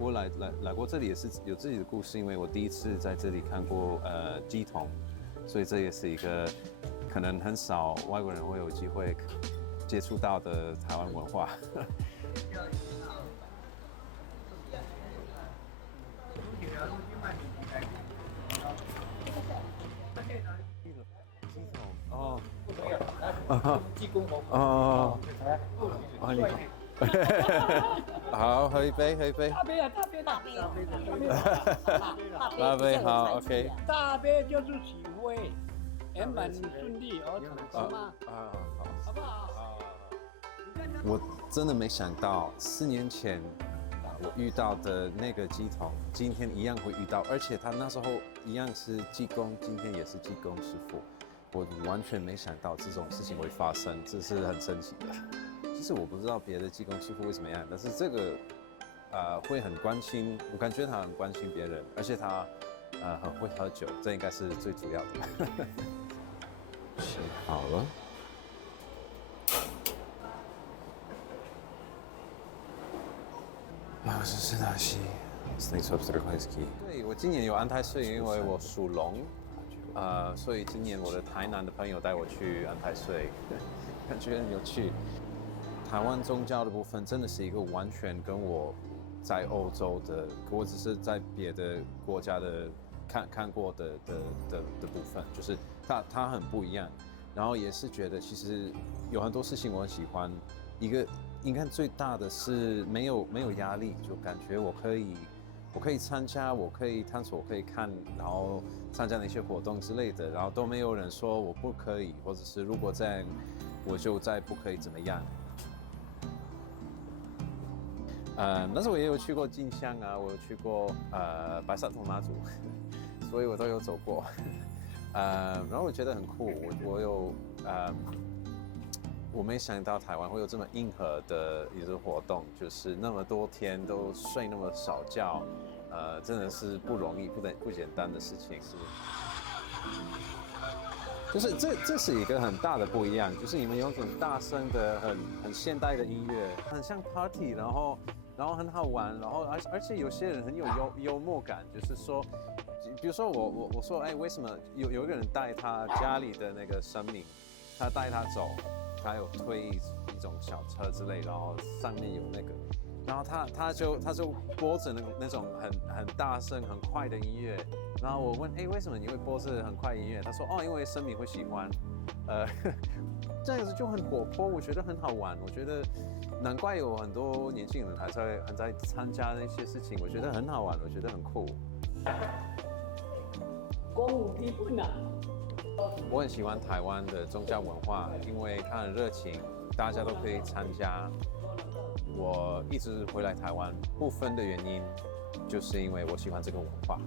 我来过这里也是有自己的故事，因为我第一次在这里看过鸡桶，所以这也是一个可能很少外国人会有机会接触到的台湾文化。鸡桶哦，鸡公火哦，哦，你好，喝一杯，喝一杯。大杯啊，大杯，大杯大杯好，OK。大杯就是起飞，圆满顺利而成功吗？好，好不好？我真的没想到4年前我遇到的那个鸡桶，今天一样会遇到，而且他那时候一样是技工，今天也是技工师傅。我完全没想到这种事情会发生，这是很神奇的。其实我不知道别的技工师傅会怎么样，但是这个会很关心，我感觉他很关心别人，而且他很会喝酒，这应该是最主要的。洗好了。啊，这是哪些？Snake 对，我今年有安太岁，因为我属龙，所以今年我的台南的朋友带我去安太岁，感觉很有趣。台湾宗教的部分真的是一个完全跟我在欧洲的，我只是在别的国家的看过的部分，就是它很不一样。然后也是觉得其实有很多事情我很喜欢，一个应该最大的是没有压力，就感觉我可以参加，我可以探索，我可以看，然后参加那些活动之类的，然后都没有人说我不可以，或者是如果这样我就再不可以怎么样。但是我也有去过进香啊，我有去过白沙屯妈祖，所以我都有走过。然后我觉得很酷，我没想到台湾会有这么硬核的一个活动，就是那么多天都睡那么少觉，真的是不容易、不简单的事情。就是这是一个很大的不一样，就是你们有种大声的、很现代的音乐，很像 party，然后很好玩，然后而且有些人很有幽默感，就是说，比如说我说，哎，为什么有一个人带他家里的那个神明，他带他走，他有推一种小车之类，然后上面有那个，然后他就播着那种很大声很快的音乐，然后我问，哎，为什么你会播这很快音乐？他说，哦，因为神明会喜欢，这样子就很活泼，我觉得很好玩，我觉得难怪有很多年轻人还在参加那些事情，我觉得很好玩，我觉得很酷。公务基本啊。我很喜欢台湾的宗教文化，因为它很热情，大家都可以参加。我一直回来台湾，部分的原因就是因为我喜欢这个文化。